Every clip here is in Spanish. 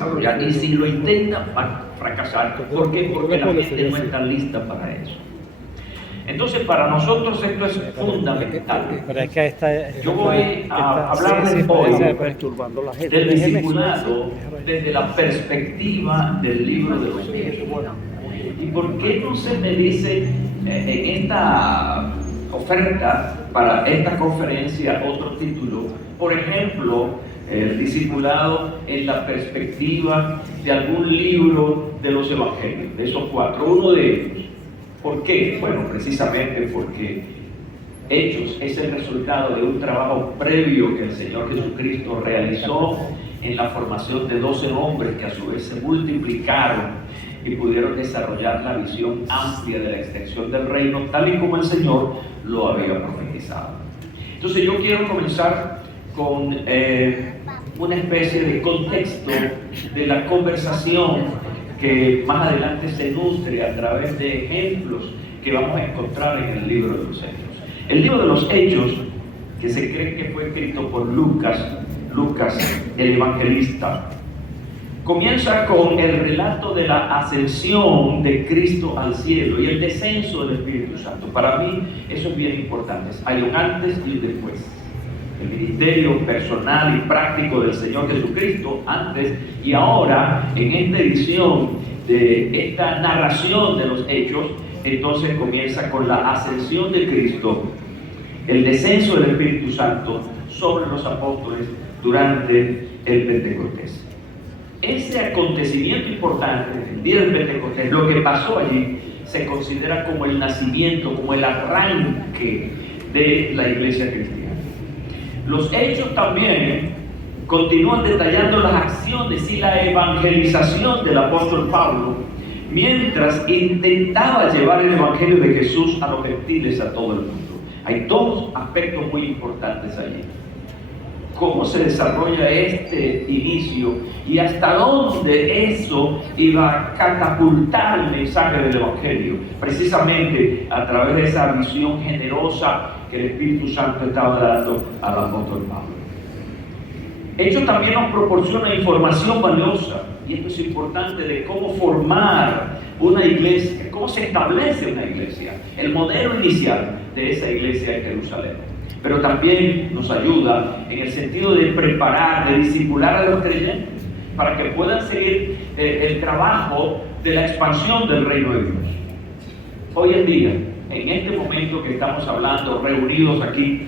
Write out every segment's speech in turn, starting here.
desarrollar. Y si lo intenta, va a fracasar. ¿Por qué? Porque la gente no está lista para eso. Entonces, para nosotros esto es fundamental. Pero es que Yo voy a hablarles hoy del discipulado desde la perspectiva del libro de los Hechos. ¿Y por qué no se me dice en esta oferta para esta conferencia otro título? Por ejemplo, el discipulado en la perspectiva de algún libro de los evangelios, de esos cuatro, uno de ellos. ¿Por qué? Bueno, precisamente porque Hechos es el resultado de un trabajo previo que el Señor Jesucristo realizó en la formación de 12 hombres que a su vez se multiplicaron y pudieron desarrollar la visión amplia de la extensión del reino, tal y como el Señor lo había profetizado. Entonces yo quiero comenzar con una especie de contexto de la conversación que más adelante se nutre a través de ejemplos que vamos a encontrar en el libro de los Hechos. El libro de los Hechos, que se cree que fue escrito por Lucas el evangelista, comienza con el relato de la ascensión de Cristo al cielo y el descenso del Espíritu Santo. Para mí eso es bien importante. Hay un antes y un después. El ministerio personal y práctico del Señor Jesucristo antes y ahora, en esta edición de esta narración de los Hechos, entonces comienza con la ascensión de Cristo, el descenso del Espíritu Santo sobre los apóstoles durante el Pentecostés. Ese acontecimiento importante, el día del Pentecostés, lo que pasó allí, se considera como el nacimiento, como el arranque de la iglesia cristiana. Los Hechos también continúan detallando las acciones y la evangelización del apóstol Pablo mientras intentaba llevar el evangelio de Jesús a los gentiles, a todo el mundo. Hay dos aspectos muy importantes allí. Cómo se desarrolla este inicio y hasta dónde eso iba a catapultar el mensaje del evangelio, precisamente a través de esa visión generosa que el Espíritu Santo estaba dando al apóstol Pablo. Hechos también nos proporciona información valiosa, y esto es importante, de cómo formar una iglesia, cómo se establece una iglesia, el modelo inicial de esa iglesia en Jerusalén. Pero también nos ayuda en el sentido de preparar, de discipular a los creyentes para que puedan seguir el trabajo de la expansión del reino de Dios. Hoy en día, en este momento que estamos hablando, reunidos aquí,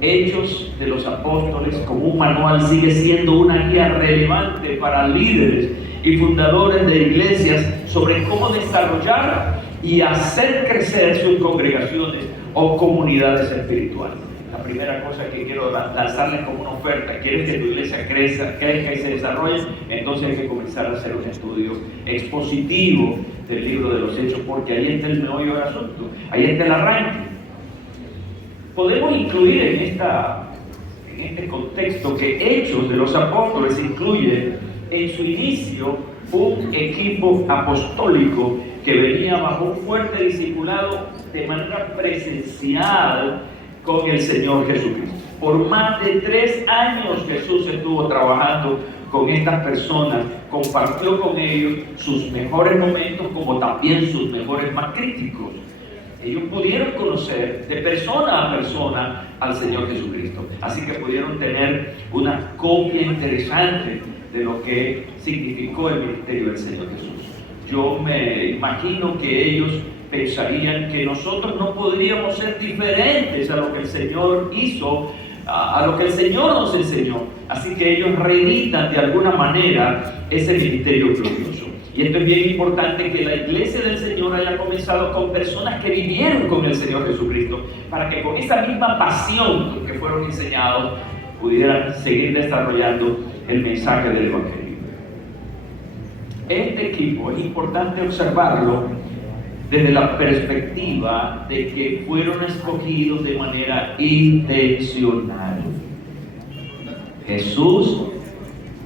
Hechos de los Apóstoles como un manual sigue siendo una guía relevante para líderes y fundadores de iglesias sobre cómo desarrollar y hacer crecer sus congregaciones o comunidades espirituales. La primera cosa que quiero lanzarles como una oferta: ¿quieres que tu iglesia crezca y se desarrolle? Entonces hay que comenzar a hacer un estudio expositivo del libro de los Hechos, porque ahí está el meollo del asunto, ahí está el arranque. Podemos incluir en este contexto que Hechos de los Apóstoles incluye en su inicio un equipo apostólico que venía bajo un fuerte discipulado de manera presencial con el Señor Jesucristo. Por más de 3 años Jesús estuvo trabajando con estas personas, compartió con ellos sus mejores momentos como también sus mejores más críticos. Ellos pudieron conocer de persona a persona al Señor Jesucristo, así que pudieron tener una copia interesante de lo que significó el ministerio del Señor Jesús. Yo me imagino que ellos pensarían que nosotros no podríamos ser diferentes a lo que el Señor hizo, a lo que el Señor nos enseñó. Así que ellos reeditan de alguna manera ese ministerio glorioso. Y esto es bien importante, que la iglesia del Señor haya comenzado con personas que vivieron con el Señor Jesucristo, para que con esa misma pasión con que fueron enseñados pudieran seguir desarrollando el mensaje del Evangelio. Este equipo es importante observarlo desde la perspectiva de que fueron escogidos de manera intencional. Jesús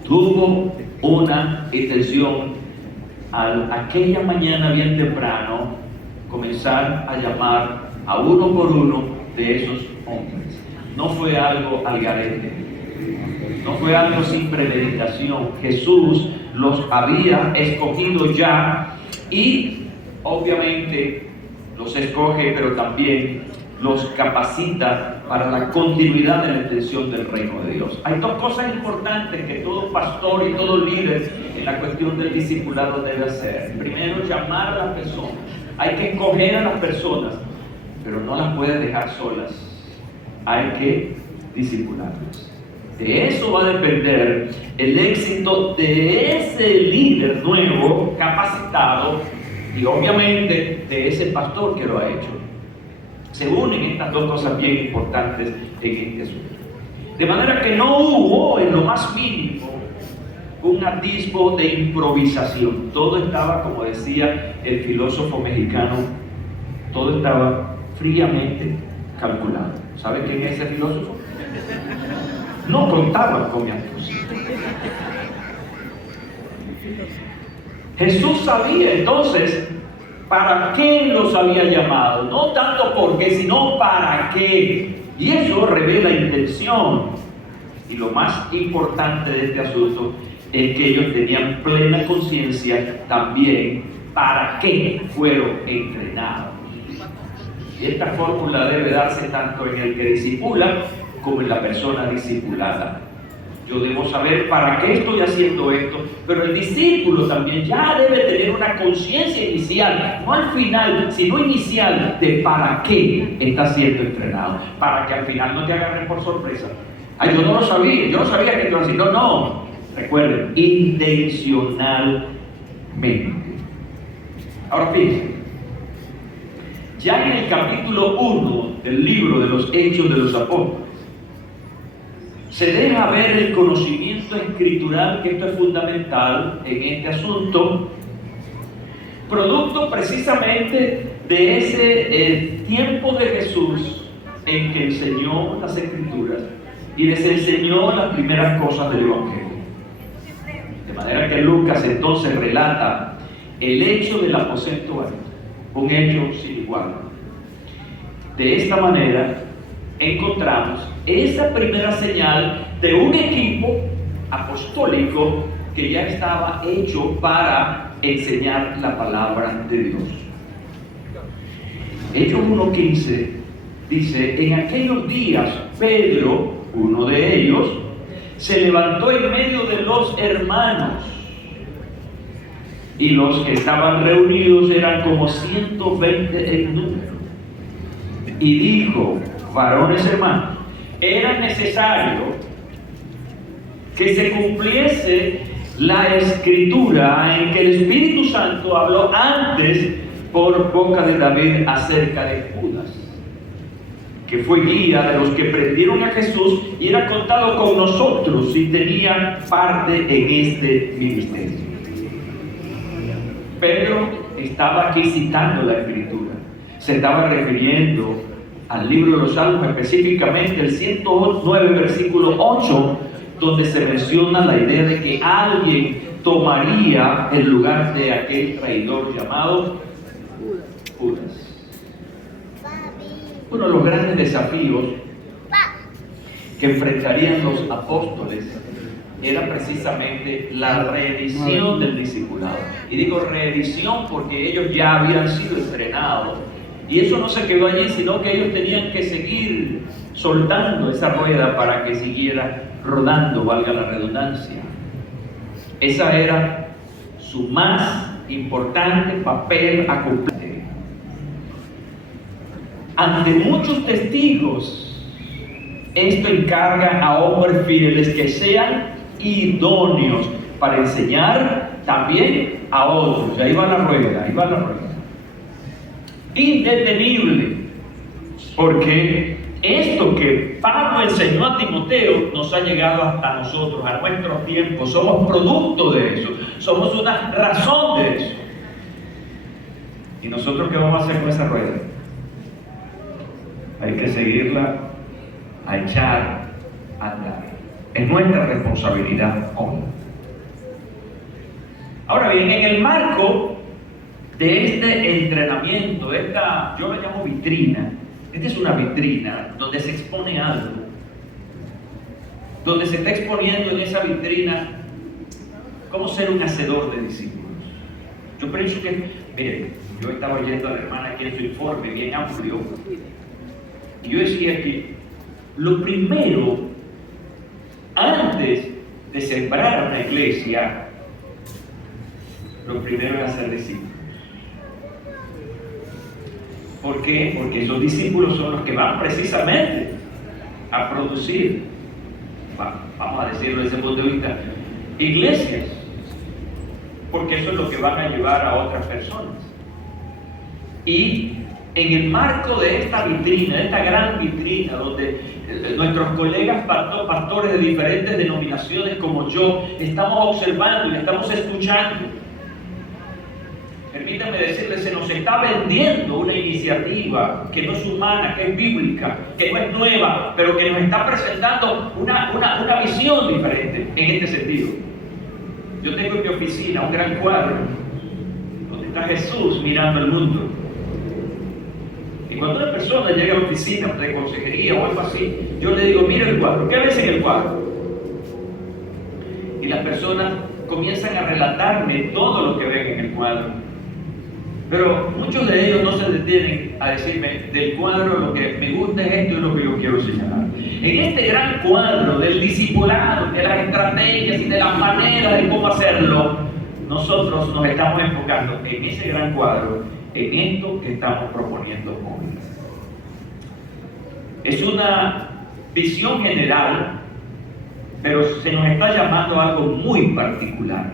tuvo una intención al aquella mañana bien temprano comenzar a llamar a uno por uno de esos hombres. No fue algo al garete. No fue algo sin premeditación. Jesús los había escogido ya y obviamente los escoge, pero también los capacita para la continuidad de la extensión del reino de Dios. Hay dos cosas importantes que todo pastor y todo líder en la cuestión del discipulado debe hacer. Primero, llamar a las personas. Hay que escoger a las personas, pero no las puede dejar solas. Hay que discipularlas. De eso va a depender el éxito de ese líder nuevo, capacitado, y obviamente de ese pastor que lo ha hecho. Se unen estas dos cosas bien importantes en este asunto. De manera que no hubo en lo más mínimo un atisbo de improvisación. Todo estaba, como decía el filósofo mexicano, todo estaba fríamente calculado. ¿Sabe quién es ese filósofo? No contaban con mi angustia. Jesús sabía entonces para qué los había llamado, no tanto por qué, sino para qué. Y eso revela intención. Y lo más importante de este asunto es que ellos tenían plena conciencia también para qué fueron entrenados. Y esta fórmula debe darse tanto en el que discipula como en la persona discipulada. Yo debo saber para qué estoy haciendo esto, pero el discípulo también ya debe tener una conciencia inicial, no al final, sino inicial, de para qué está siendo entrenado, para que al final no te agarren por sorpresa. Ay, yo no sabía que esto era así. No, recuerden, intencionalmente. Ahora fíjense, ya en el capítulo 1 del libro de los Hechos de los Apóstoles, se deja ver el conocimiento escritural, que esto es fundamental en este asunto, producto precisamente de ese tiempo de Jesús en que enseñó las Escrituras y les enseñó las primeras cosas del Evangelio. De manera que Lucas entonces relata el hecho del aposento alto, un hecho sin igual. De esta manera encontramos esa primera señal de un equipo apostólico que ya estaba hecho para enseñar la palabra de Dios. Hechos 1:15 dice: en aquellos días Pedro, uno de ellos, se levantó en medio de los hermanos, y los que estaban reunidos eran como 120 en número, y dijo: varones hermanos, era necesario que se cumpliese la escritura en que el Espíritu Santo habló antes por boca de David acerca de Judas, que fue guía de los que prendieron a Jesús y era contado con nosotros y tenía parte en este ministerio. Pedro estaba aquí citando la escritura, se estaba refiriendo al libro de los Salmos, específicamente el 109 versículo 8, donde se menciona la idea de que alguien tomaría el lugar de aquel traidor llamado Judas. Uno de los grandes desafíos que enfrentarían los apóstoles era precisamente la reedición del discipulado. Y digo reedición porque ellos ya habían sido entrenados. Y eso no se quedó allí, sino que ellos tenían que seguir soltando esa rueda para que siguiera rodando, valga la redundancia. Esa era su más importante papel a cumplir. Ante muchos testigos, esto encarga a hombres fieles que sean idóneos para enseñar también a otros. Ahí va la rueda, indetenible, porque esto que Pablo enseñó a Timoteo nos ha llegado hasta nosotros, a nuestro tiempo. Somos producto de eso, somos una razón de eso. ¿Y nosotros qué vamos a hacer con esa rueda? Hay que seguirla, a echar a andar. Es nuestra responsabilidad hoy. Ahora bien, en el marco de este entrenamiento, yo la llamo vitrina. Esta es una vitrina donde se expone algo. donde se está exponiendo en esa vitrina cómo ser un hacedor de discípulos. Yo pienso que, miren, yo estaba oyendo a la hermana aquí en su informe bien amplio, y yo decía que lo primero, antes de sembrar una iglesia, lo primero es hacer discípulos. ¿Por qué? Porque esos discípulos son los que van precisamente a producir, vamos a decirlo desde ese punto de vista, iglesias, porque eso es lo que van a llevar a otras personas. Y en el marco de esta vitrina, de esta gran vitrina, donde nuestros colegas pastores de diferentes denominaciones como yo, estamos observando y estamos escuchando, permítanme decirles, se nos está vendiendo una iniciativa que no es humana, que es bíblica, que no es nueva, pero que nos está presentando una visión diferente en este sentido. Yo tengo en mi oficina un gran cuadro donde está Jesús mirando al mundo. Y cuando una persona llega a la oficina de consejería o algo así, yo le digo, mira el cuadro, ¿qué ves en el cuadro? Y las personas comienzan a relatarme todo lo que ven en el cuadro. Pero muchos de ellos no se detienen a decirme, del cuadro lo que me gusta es esto y lo que yo quiero señalar. En este gran cuadro del discipulado, de las estrategias y de las maneras de cómo hacerlo, nosotros nos estamos enfocando en ese gran cuadro, en esto que estamos proponiendo hoy. Es una visión general, pero se nos está llamando a algo muy particular,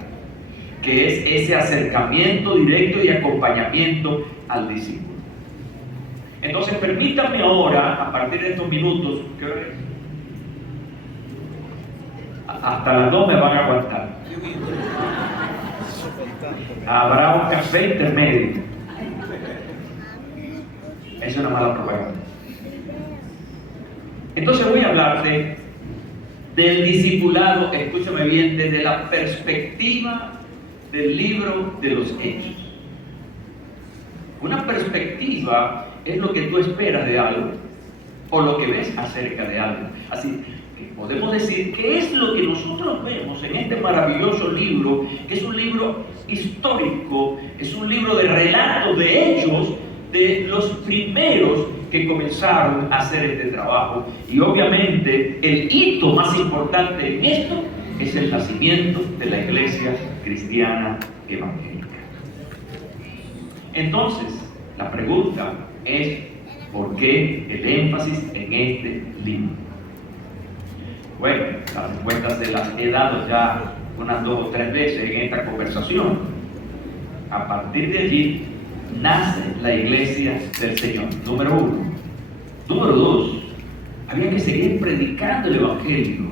que es ese acercamiento directo y acompañamiento al discípulo. Entonces, permítanme ahora, a partir de estos minutos, ¿qué hora es? Hasta las 2 me van a aguantar. Habrá un café intermedio. Es una mala propaganda. Entonces voy a hablarte del discipulado, escúchame bien, desde la perspectiva del libro de los Hechos. Una perspectiva es lo que tú esperas de algo o lo que ves acerca de algo. Así que podemos decir que es lo que nosotros vemos en este maravilloso libro, que es un libro histórico, es un libro de relatos de hechos de los primeros que comenzaron a hacer este trabajo. Y obviamente el hito más importante en esto es el nacimiento de la iglesia cristiana evangélica. Entonces, la pregunta es, ¿por qué el énfasis en este libro? Bueno, las respuestas se las he dado ya unas 2 o 3 veces en esta conversación. A partir de allí nace la iglesia del Señor, número 1. Número 2, había que seguir predicando el evangelio.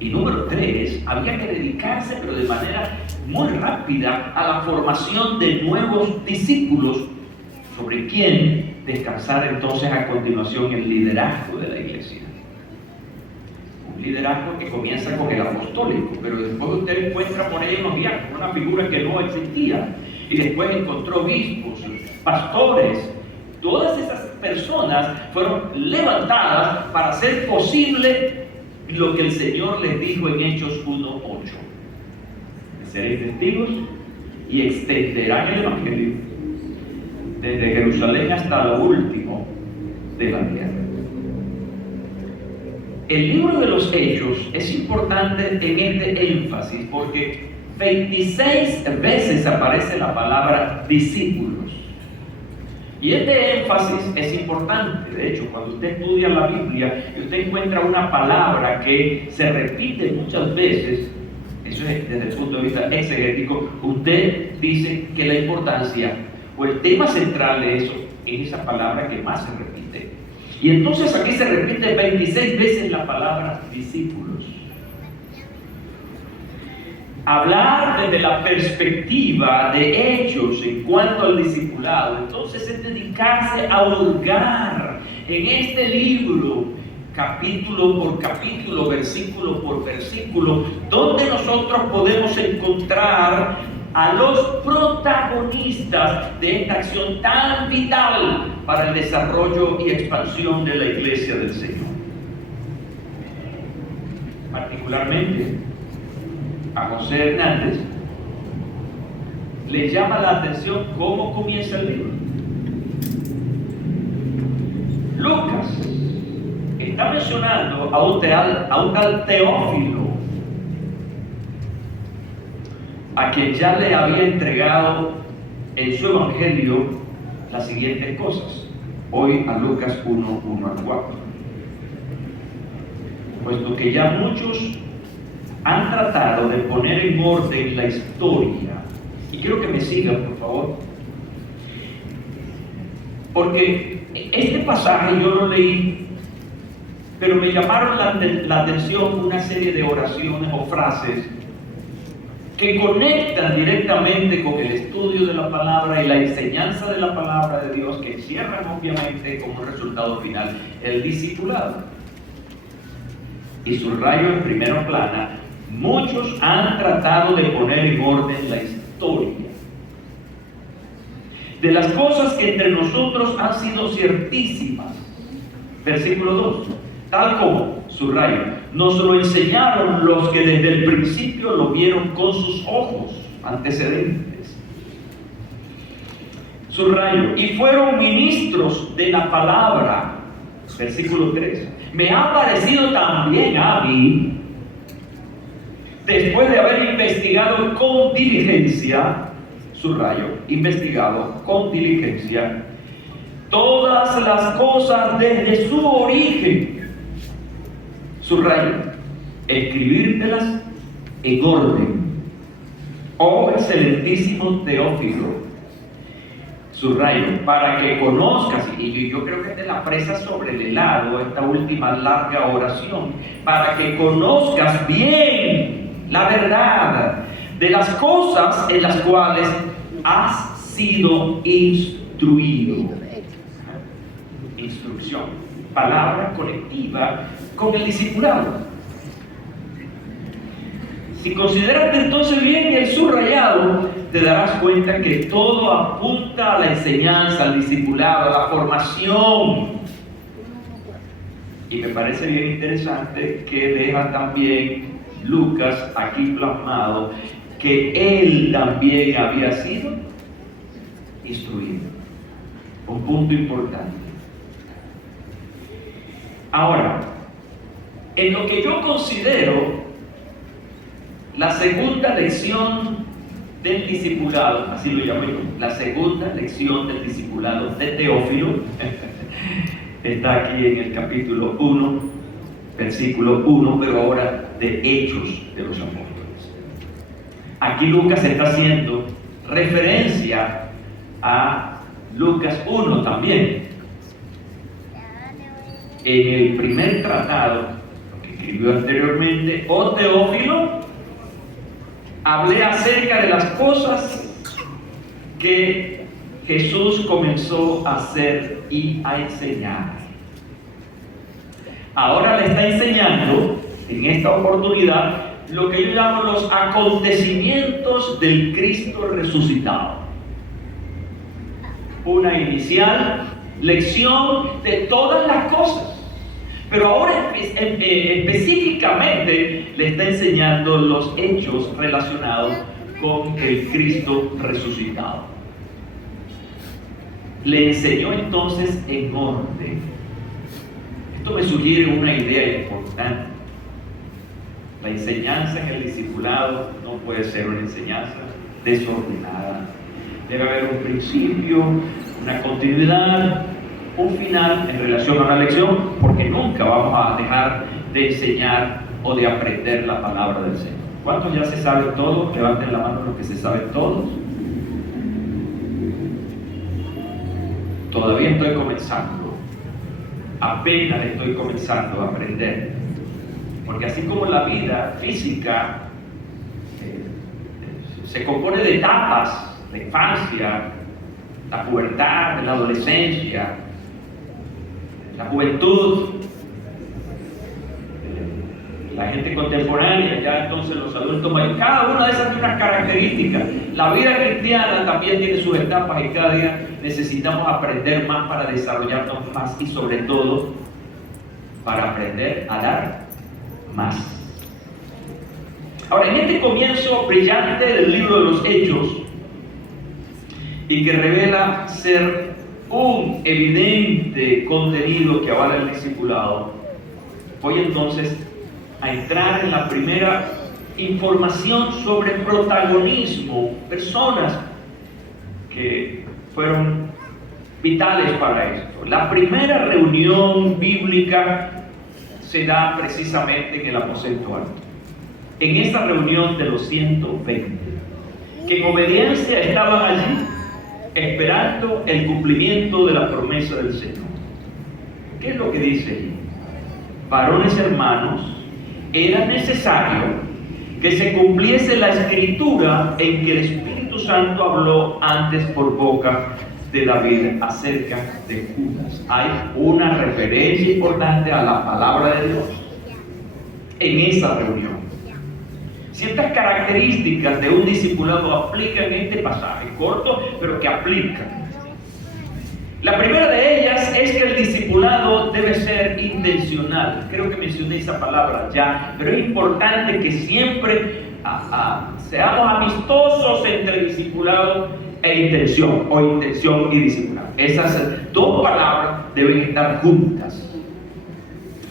Y número 3, había que dedicarse, pero de manera muy rápida, a la formación de nuevos discípulos, sobre quien descansar entonces a continuación el liderazgo de la iglesia. Un liderazgo que comienza con el apostólico, pero después usted encuentra por ahí unos diáconos, una figura que no existía, y después encontró obispos, pastores. Todas esas personas fueron levantadas para hacer posible lo que el Señor les dijo en Hechos 1:8. Seréis testigos y extenderán el evangelio desde Jerusalén hasta lo último de la tierra. El libro de los Hechos es importante en este énfasis porque 26 veces aparece la palabra discípulos. Y este énfasis es importante. De hecho, cuando usted estudia la Biblia y usted encuentra una palabra que se repite muchas veces, eso es desde el punto de vista exegético, usted dice que la importancia o el tema central de eso es esa palabra que más se repite. Y entonces aquí se repite 26 veces la palabra discípulos. Hablar desde la perspectiva de Hechos en cuanto al discipulado, entonces es dedicarse a hurgar en este libro, capítulo por capítulo, versículo por versículo, donde nosotros podemos encontrar a los protagonistas de esta acción tan vital para el desarrollo y expansión de la iglesia del Señor. particularmente a José Hernández, le llama la atención cómo comienza el libro. Lucas está mencionando a un tal Teófilo, a quien ya le había entregado en su evangelio las siguientes cosas. Hoy a Lucas 1, 1 al 4. Puesto que ya muchos han tratado de poner en orden la historia, y quiero que me sigan, por favor, porque este pasaje yo lo leí, pero me llamaron la atención una serie de oraciones o frases que conectan directamente con el estudio de la palabra y la enseñanza de la palabra de Dios, que encierran obviamente como resultado final el discipulado. Y subrayo en primera plana: muchos han tratado de poner en orden la historia de las cosas que entre nosotros han sido ciertísimas. Versículo 2. Tal como, subrayo, nos lo enseñaron los que desde el principio lo vieron con sus ojos antecedentes. Subrayo, y fueron ministros de la palabra. Versículo 3. Me ha parecido también a mí, después de haber investigado con diligencia, subrayo, investigado con diligencia, todas las cosas desde su origen, subrayo, escribírtelas en orden, oh excelentísimo Teófilo, subrayo, para que conozcas, y yo creo que es de la presa sobre el helado, esta última larga oración, para que conozcas bien la verdad de las cosas en las cuales has sido instruido. Instrucción, palabra colectiva con el discipulado. Si consideras entonces bien el subrayado, te darás cuenta que todo apunta a la enseñanza, al discipulado, a la formación. Y me parece bien interesante que deja también Lucas aquí plasmado que él también había sido instruido. Un punto importante. Ahora, en lo que yo considero la segunda lección del discipulado, así lo llamo yo, la segunda lección del discipulado de Teófilo, está aquí en el capítulo 1, versículo 1, pero ahora de Hechos de los Apóstoles. Aquí Lucas está haciendo referencia a Lucas 1 también. En el primer tratado que escribió anteriormente, oh Teófilo, hablé acerca de las cosas que Jesús comenzó a hacer y a enseñar. Ahora le está enseñando, en esta oportunidad, lo que yo llamo los acontecimientos del Cristo resucitado. Una inicial lección de todas las cosas, pero ahora específicamente le está enseñando los hechos relacionados con el Cristo resucitado. Le enseñó entonces en orden. Esto me sugiere una idea importante. La enseñanza en el discipulado no puede ser una enseñanza desordenada. Debe haber un principio, una continuidad, un final en relación a una lección, porque nunca vamos a dejar de enseñar o de aprender la palabra del Señor. ¿Cuántos ya se saben todo? Levanten la mano los que se saben todos. Todavía estoy comenzando. Apenas estoy comenzando a aprender. Porque así como la vida física se compone de etapas, la infancia, la pubertad, la adolescencia, la juventud, la gente contemporánea, ya entonces los adultos mayores, cada una de esas tiene unas características. La vida cristiana también tiene sus etapas y cada día necesitamos aprender más para desarrollarnos más y sobre todo para aprender a dar más. Ahora, en este comienzo brillante del libro de los Hechos, y que revela ser un evidente contenido que avala el discipulado, voy entonces a entrar en la primera información sobre protagonismo, personas que fueron vitales para esto. La primera reunión bíblica se da precisamente en el aposento alto, en esa reunión de los 120, que en obediencia estaban allí esperando el cumplimiento de la promesa del Señor. ¿Qué es lo que dice allí? Varones hermanos, era necesario que se cumpliese la escritura en que el Espíritu Santo habló antes por boca de David acerca de Judas. Hay una referencia importante a la palabra de Dios en esa reunión. Ciertas características de un discipulado aplican en este pasaje, corto, pero que aplican. La primera de ellas es que el discipulado debe ser intencional. Creo que mencioné esa palabra ya, pero es importante que siempre seamos amistosos entre discipulado e intención, o intención y discipulado. Esas dos palabras deben estar juntas.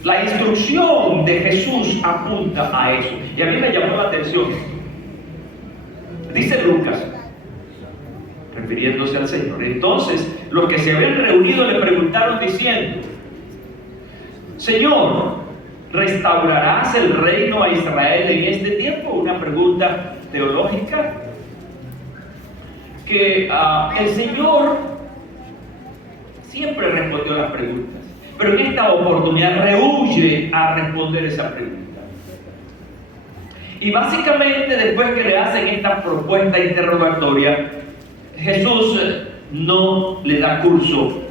La instrucción de Jesús apunta a eso. Y a mí me llamó la atención. Dice Lucas, refiriéndose al Señor: entonces los que se habían reunido le preguntaron diciendo: Señor, ¿restaurarás el reino a Israel en este tiempo? Una pregunta teológica que el Señor siempre respondió las preguntas, pero en esta oportunidad rehúye a responder esa pregunta. Y básicamente, después que le hacen esta propuesta interrogatoria, Jesús no le da curso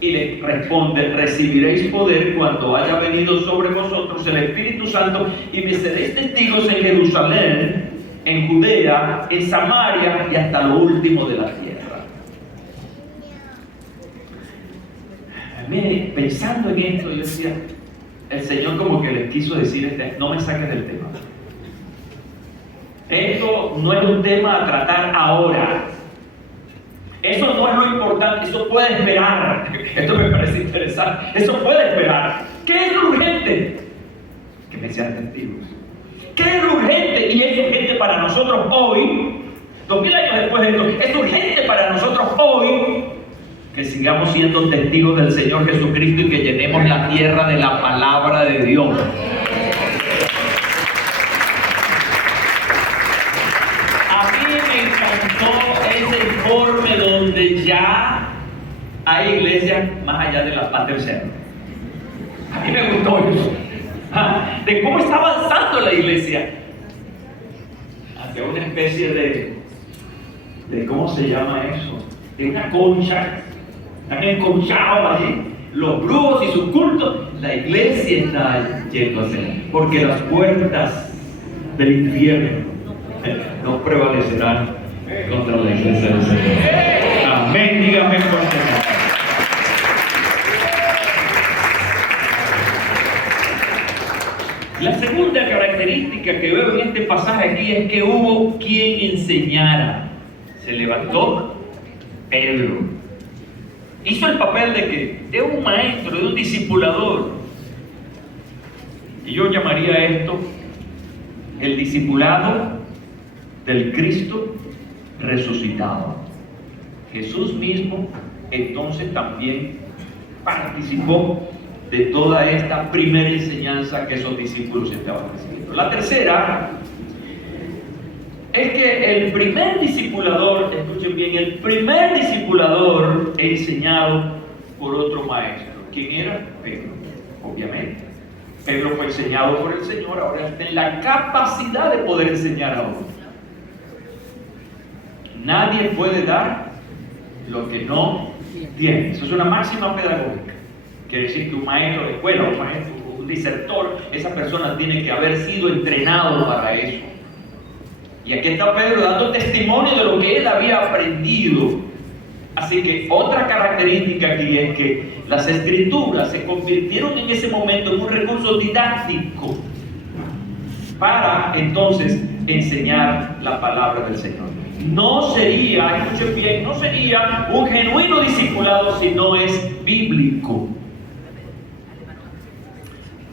y le responde: recibiréis poder cuando haya venido sobre vosotros el Espíritu Santo, y me seréis testigos en Jerusalén, en Judea, en Samaria y hasta lo último de la tierra. Pensando en esto, yo decía, el Señor como que les quiso decir, no me saques del tema. Esto no es un tema a tratar ahora. Eso no es lo importante, eso puede esperar. Esto me parece interesante. Eso puede esperar. ¿Qué es lo urgente? Que me sean testigos. ¿Qué es lo urgente? Y es urgente para nosotros hoy, 2000 años después de esto, es urgente para nosotros hoy que sigamos siendo testigos del Señor Jesucristo y que llenemos la tierra de la palabra de Dios. A mí me encantó ese informe donde ya hay iglesias más allá de la tercera. A mí me gustó eso. De cómo está avanzando la iglesia hacia una especie de ¿cómo se llama eso? De una concha. Están enconchados allí los brujos y sus cultos. La iglesia está yéndose, porque las puertas del infierno no prevalecerán contra la iglesia del Señor. Amén, dígame por favor. La segunda característica que veo en este pasaje aquí es que hubo quien enseñara. Se levantó Pedro. Hizo el papel de un maestro, de un discipulador. Y yo llamaría esto el discipulado del Cristo resucitado. Jesús mismo entonces también participó de toda esta primera enseñanza que esos discípulos estaban recibiendo. La tercera es que el primer discipulador, escuchen bien, el primer discipulador enseñado por otro maestro. ¿Quién era? Pedro, obviamente. Pedro fue enseñado por el Señor, ahora está en la capacidad de poder enseñar a otros. Nadie puede dar lo que no tiene. Eso es una máxima pedagógica. Quiere decir que un maestro de escuela, un maestro, un disertor, esa persona tiene que haber sido entrenado para eso. Y aquí está Pedro dando testimonio de lo que él había aprendido. Así que otra característica aquí es que las escrituras se convirtieron en ese momento en un recurso didáctico para entonces enseñar la palabra del Señor. No sería, escuchen bien, no sería un genuino discipulado si no es bíblico.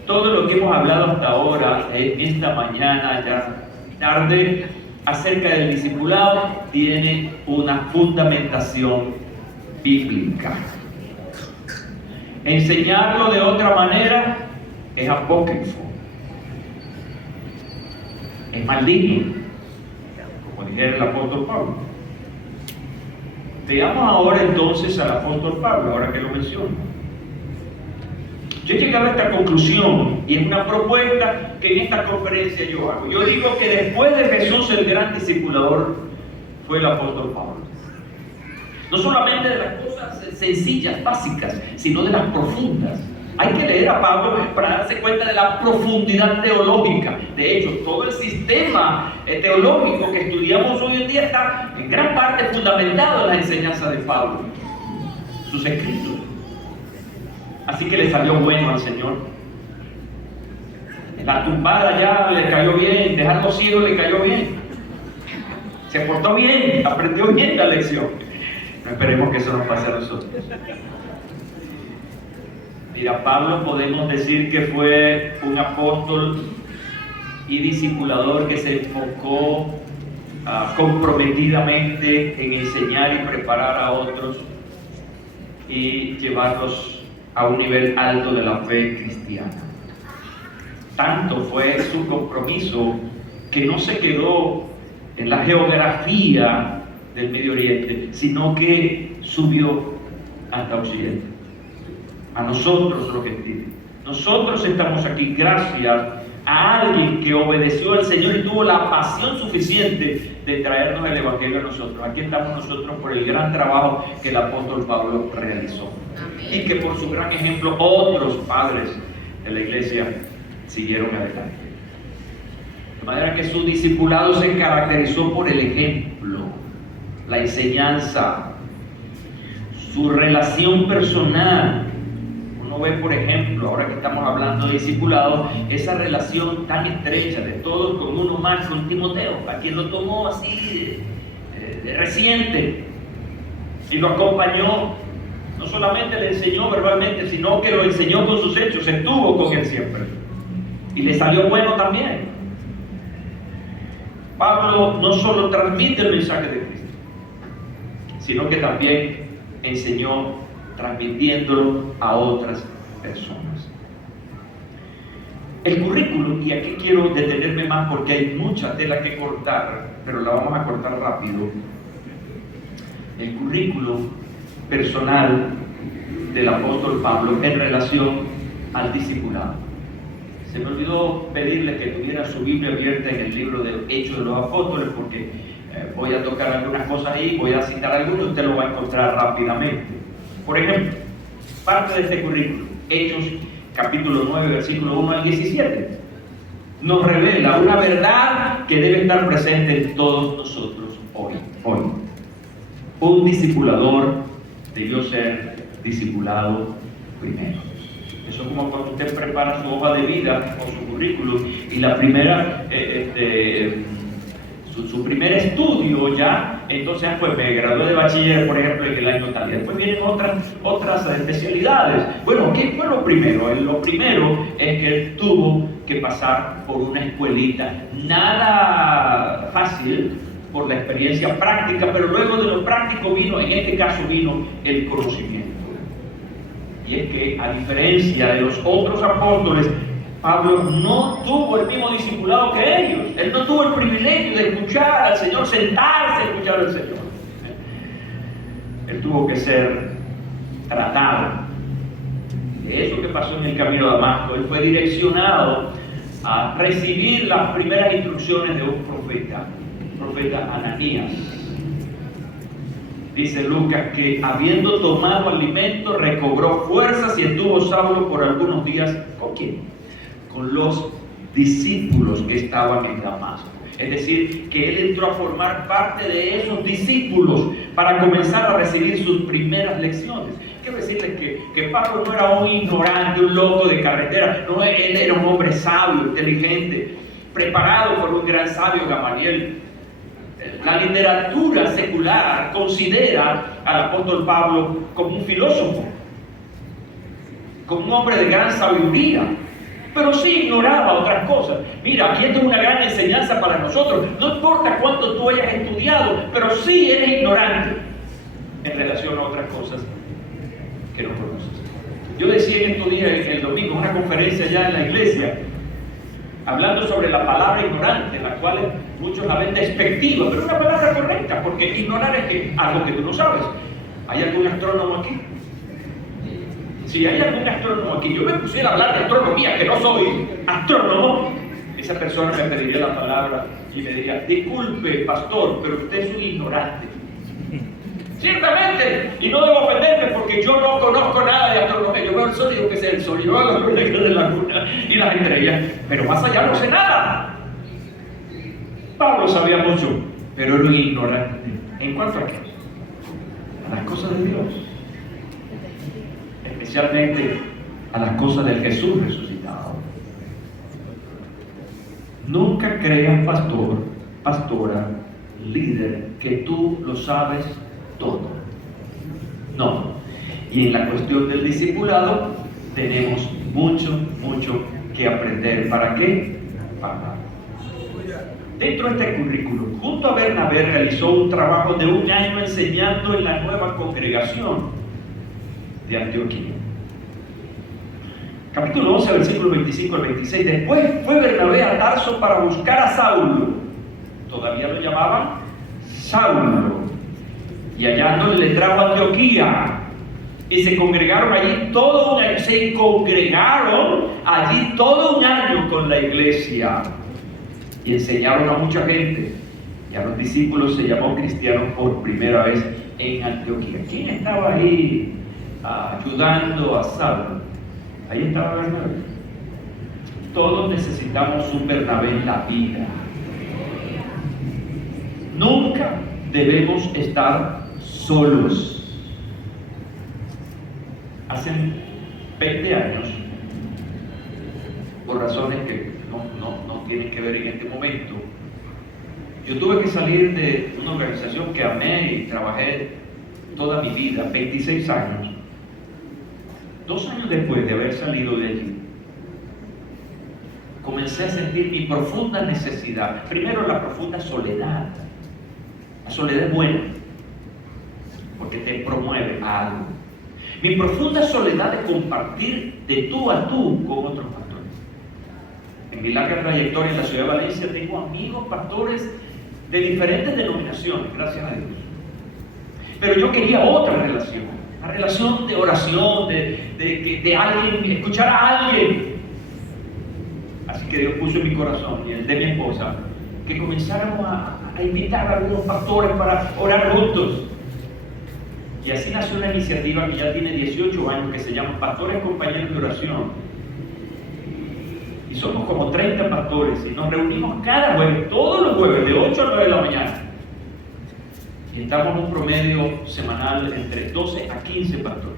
Todo lo que hemos hablado hasta ahora, en esta mañana, ya tarde, acerca del discipulado, tiene una fundamentación bíblica. Enseñarlo de otra manera es apócrifo, es maligno, como dijera el apóstol Pablo. Veamos ahora entonces al apóstol Pablo, ahora que lo menciono. Yo he llegado a esta conclusión y es una propuesta que en esta conferencia yo hago. Yo digo que después de Jesús, el gran discipulador fue el apóstol Pablo. No solamente de las cosas sencillas, básicas, sino de las profundas. Hay que leer a Pablo para darse cuenta de la profundidad teológica. De hecho, todo el sistema teológico que estudiamos hoy en día está en gran parte fundamentado en la enseñanza de Pablo, sus escritos. Así que le salió bueno al Señor. La tumbada ya le cayó bien, dejar los ciegos le cayó bien. Se portó bien, aprendió bien la lección. No esperemos que eso nos pase a nosotros. Mira, Pablo podemos decir que fue un apóstol y discipulador que se enfocó comprometidamente en enseñar y preparar a otros y llevarlos a un nivel alto de la fe cristiana. Tanto fue su compromiso que no se quedó en la geografía del Medio Oriente, sino que subió hasta Occidente. A nosotros los gentiles. Nosotros estamos aquí gracias a alguien que obedeció al Señor y tuvo la pasión suficiente de traernos el Evangelio a nosotros. Aquí estamos nosotros por el gran trabajo que el apóstol Pablo realizó. Amén. Y que por su gran ejemplo otros padres de la iglesia siguieron adelante. De manera que su discipulado se caracterizó por el ejemplo, la enseñanza, su relación personal. Uno ve, por ejemplo, ahora que estamos hablando de discipulado, esa relación tan estrecha de todos con uno más, con Timoteo, a quien lo tomó así de reciente y lo acompañó. No solamente le enseñó verbalmente, sino que lo enseñó con sus hechos, estuvo con él siempre. Y le salió bueno también. Pablo no solo transmite el mensaje de Cristo, sino que también enseñó transmitiéndolo a otras personas. El currículum, y aquí quiero detenerme más porque hay mucha tela que cortar, pero la vamos a cortar rápido. El currículum personal del apóstol Pablo en relación al discipulado. Se me olvidó pedirle que tuviera su Biblia abierta en el libro de Hechos de los Apóstoles, porque voy a tocar algunas cosas ahí, voy a citar algunos y usted lo va a encontrar rápidamente. Por ejemplo, parte de este currículum, Hechos capítulo 9, versículo 1 al 17, nos revela una verdad que debe estar presente en todos nosotros hoy. Un discipulador debió ser discipulado primero. Eso es como cuando usted prepara su hoja de vida o su currículum y la primera, su primer estudio ya, entonces pues me gradué de bachiller, por ejemplo, en el año tal. Y después vienen otras especialidades. Bueno, ¿qué fue lo primero? Lo primero es que él tuvo que pasar por una escuelita. Nada fácil por la experiencia práctica, pero luego de lo práctico vino, en este caso vino el conocimiento. Y es que a diferencia de los otros apóstoles, Pablo no tuvo el mismo discipulado que ellos. Él no tuvo el privilegio de escuchar al Señor, sentarse a escuchar al Señor. Él tuvo que ser tratado. De eso que pasó en el camino a Damasco, él fue direccionado a recibir las primeras instrucciones de un profeta Ananías. Dice Lucas que habiendo tomado alimento recobró fuerzas y estuvo Saulo por algunos días. ¿Con quién? Con los discípulos que estaban en Damasco. Es decir, que él entró a formar parte de esos discípulos para comenzar a recibir sus primeras lecciones. Quiero decirles que Pablo no era un ignorante, un loco de carretera. No, él era un hombre sabio, inteligente, preparado por un gran sabio, Gamaliel. La literatura secular considera al apóstol Pablo como un filósofo, como un hombre de gran sabiduría, pero sí ignoraba otras cosas. Mira, aquí esto es una gran enseñanza para nosotros. No importa cuánto tú hayas estudiado, pero sí eres ignorante en relación a otras cosas que no conoces. Yo decía en estos días, el domingo, en una conferencia allá en la iglesia, hablando sobre la palabra ignorante, la cual muchos la ven despectiva, pero es una palabra correcta, porque ignorar es que algo que tú no sabes. ¿Hay algún astrónomo aquí? Si hay algún astrónomo aquí, yo me pusiera a hablar de astronomía, que no soy astrónomo, esa persona me pediría la palabra y me diría: disculpe, pastor, pero usted es un ignorante. Ciertamente, y no debo ofenderme porque yo no conozco nada de astronomía. Yo veo el sol y digo que es el sol, yo veo los negros de la luna y las estrellas, pero más allá no sé nada. Pablo sabía mucho, pero era un ignorante. ¿En cuanto a qué? A las cosas de Dios, especialmente a las cosas del Jesús resucitado. Nunca creas, pastor, pastora, líder, que tú lo sabes todo. No. Y en la cuestión del discipulado tenemos mucho que aprender. ¿Para qué? Para. Dentro de este currículum, junto a Bernabé realizó un trabajo de 1 año enseñando en la nueva congregación de Antioquía. Capítulo 11, versículo 25 al 26. Después fue Bernabé a Tarso para buscar a Saulo. Todavía lo llamaban Saulo. Y hallándole le trajo a Antioquía. Y se congregaron allí todo un año con la iglesia. Y enseñaron a mucha gente. Y a los discípulos se llamó cristianos por primera vez en Antioquía. ¿Quién estaba ahí ayudando a Saulo? Ahí estaba Bernabé. Todos necesitamos un Bernabé en la vida. Nunca debemos estar solos. Hace 20 años, por razones que no tienen que ver en este momento, yo tuve que salir de una organización que amé y trabajé toda mi vida, 26 años. 2 años después de haber salido de allí, comencé a sentir mi profunda necesidad. Primero, la profunda soledad. La soledad es buena, porque te promueve a algo. Mi profunda soledad de compartir de tú a tú con otros pastores. En mi larga trayectoria en la ciudad de Valencia tengo amigos pastores de diferentes denominaciones, gracias a Dios. Pero yo quería otra relación, una relación de oración, de alguien, escuchar a alguien. Así que Dios puso en mi corazón y el de mi esposa que comenzáramos a invitar a algunos pastores para orar juntos. Y así nació una iniciativa que ya tiene 18 años, que se llama Pastores Compañeros de Oración. Y somos como 30 pastores y nos reunimos cada jueves, todos los jueves, de 8 a 9 de la mañana. Y estamos en un promedio semanal entre 12 a 15 pastores.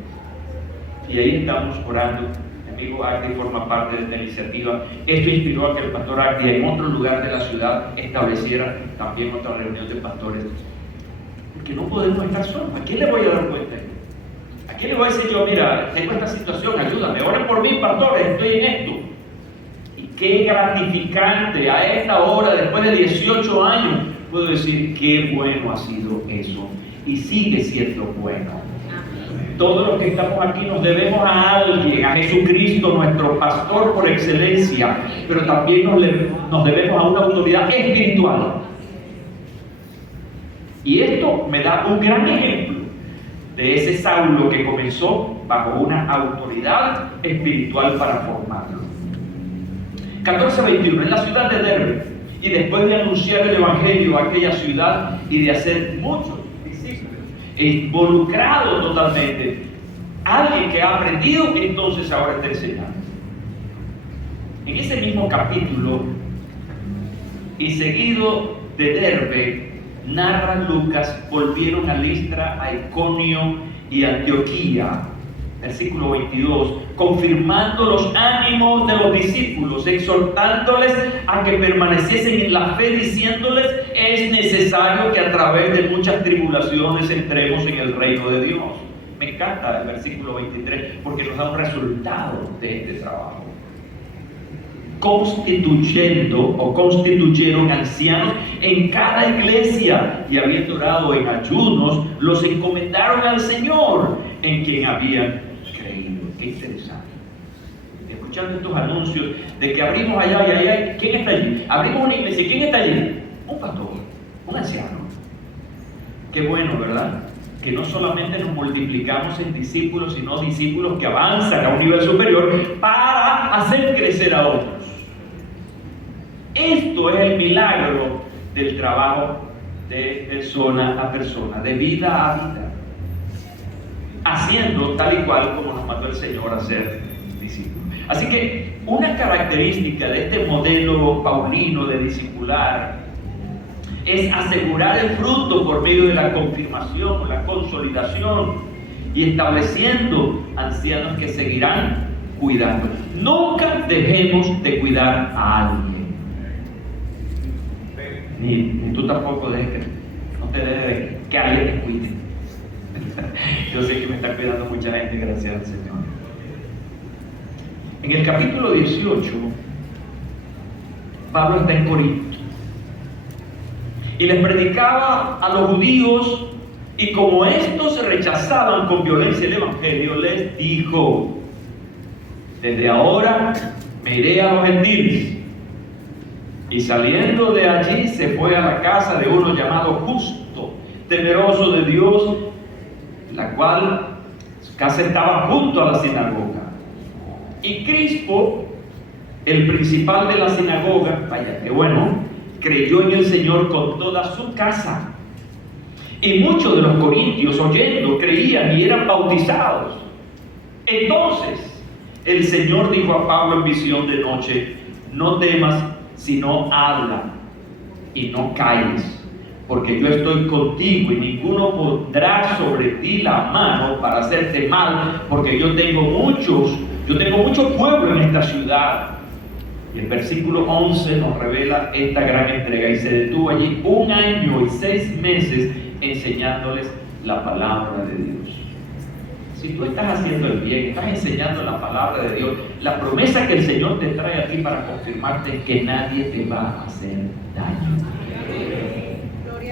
Y ahí estamos orando. Mi amigo Agdi forma parte de esta iniciativa. Esto inspiró a que el pastor Agdi en otro lugar de la ciudad estableciera también otra reunión de pastores. Porque no podemos estar solos. ¿A quién le voy a dar cuenta? ¿A quién le voy a decir yo, mira, tengo esta situación, ayúdame, oren por mí, pastores, estoy en esto? Y qué gratificante a esta hora, después de 18 años, puedo decir qué bueno ha sido eso. Y sigue siendo bueno. Todos los que estamos aquí nos debemos a alguien, a Jesucristo, nuestro pastor por excelencia, pero también nos debemos a una autoridad espiritual. Y esto me da un gran ejemplo de ese Saulo que comenzó bajo una autoridad espiritual para formarlo. 14:21, en la ciudad de Derbe, y después de anunciar el evangelio a aquella ciudad y de hacer muchos discípulos, involucrado totalmente, alguien que ha aprendido, entonces ahora está enseñando. En ese mismo capítulo, y seguido de Derbe, narra Lucas, volvieron a Listra, a Iconio y Antioquía, versículo 22, confirmando los ánimos de los discípulos, exhortándoles a que permaneciesen en la fe, diciéndoles, es necesario que a través de muchas tribulaciones entremos en el reino de Dios. Me encanta el versículo 23 porque nos da un resultado de este trabajo. Constituyeron ancianos en cada iglesia y habiendo orado en ayunos, los encomendaron al Señor en quien habían creído. Qué interesante. Escuchando estos anuncios de que abrimos allá y allá, ¿quién está allí? Abrimos una iglesia, ¿quién está allí? Un pastor, un anciano. Qué bueno, ¿verdad? Que no solamente nos multiplicamos en discípulos, sino discípulos que avanzan a un nivel superior para hacer crecer a otros. Esto es el milagro del trabajo de persona a persona, de vida a vida, haciendo tal y cual como nos mandó el Señor a ser discípulos. Así que una característica de este modelo paulino de discipular es asegurar el fruto por medio de la confirmación, la consolidación y estableciendo ancianos que seguirán cuidando. Nunca dejemos de cuidar a alguien. Ni tú tampoco no te dejes que alguien te cuide. Yo sé que me está cuidando mucha gente, gracias al Señor. En el capítulo 18, Pablo está en Corinto y les predicaba a los judíos, y como estos rechazaban con violencia el evangelio, les dijo: desde ahora me iré a los gentiles. Y saliendo de allí se fue a la casa de uno llamado Justo, temeroso de Dios, la cual su casa estaba junto a la sinagoga. Y Crispo, el principal de la sinagoga, vaya que bueno, creyó en el Señor con toda su casa. Y muchos de los corintios, oyendo, creían y eran bautizados. Entonces el Señor dijo a Pablo en visión de noche: no temas, sino habla y no calles, porque yo estoy contigo y ninguno pondrá sobre ti la mano para hacerte mal, porque yo tengo mucho pueblo en esta ciudad. Y el versículo 11 nos revela esta gran entrega: y se detuvo allí 1 año y 6 meses enseñándoles la palabra de Dios. Si tú estás haciendo el bien, estás enseñando la palabra de Dios, la promesa que el Señor te trae aquí para confirmarte es que nadie te va a hacer daño.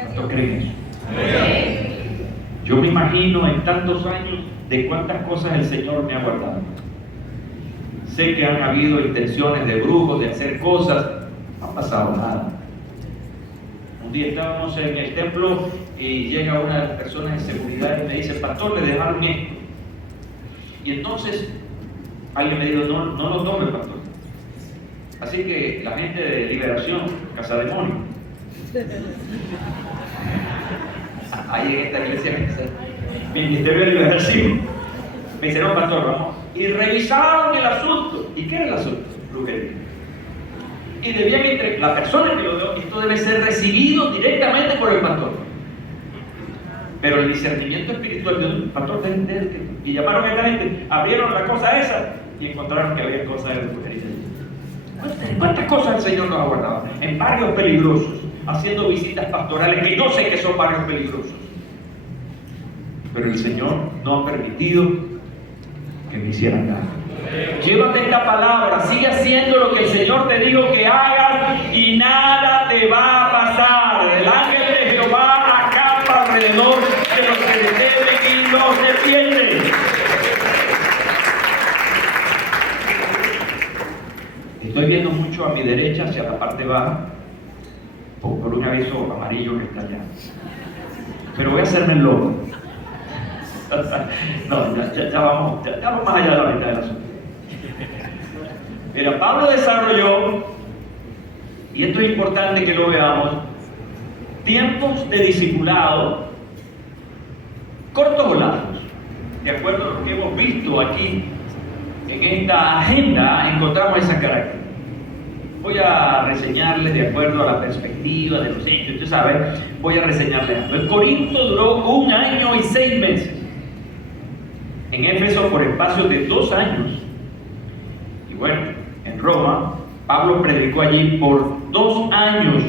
¿Cuánto creen eso? Yo me imagino en tantos años de cuántas cosas el Señor me ha guardado. Sé que han habido intenciones de brujos de hacer cosas, no ha pasado nada. Un día estábamos en el templo y llega una de las personas de seguridad y me dice: pastor, le dejaron esto. Y entonces alguien me dijo: no lo tome, pastor. Así que la gente de liberación, Casa Demonio, ahí en esta iglesia, Ministerio de Liberación, me dice: no, pastor, vamos. Y revisaron el asunto. ¿Y qué era el asunto? Brujería. Y debían la persona que lo dio, esto debe ser recibido directamente por el pastor. Pero el discernimiento espiritual de un pastor y llamaron a esta gente, abrieron la cosa esa y encontraron que había cosas de brujería. ¿Cuántas cosas el Señor nos ha guardado? En barrios peligrosos, haciendo visitas pastorales, que yo sé que son barrios peligrosos. Pero el Señor no ha permitido que me hicieran daño. Llévate esta palabra, sigue haciendo lo que el Señor te dijo que hagas y nada te va a pasar. El ángel de Jehová acampa alrededor de los que le temen y los defiende. Estoy viendo mucho a mi derecha, hacia la parte baja, por un aviso amarillo que está allá. Pero voy a hacerme el loco. No, ya vamos más allá de la mitad del asunto. Mira, Pablo desarrolló, y esto es importante que lo veamos, tiempos de discipulado cortos o largos. De acuerdo a lo que hemos visto aquí en esta agenda, encontramos esa característica. Voy a reseñarles de acuerdo a la perspectiva de los hechos. Usted sabe, voy a reseñarles algo. El Corinto duró 1 año y 6 meses. en Éfeso por espacio de 2 años. Y bueno, en Roma, Pablo predicó allí por 2 años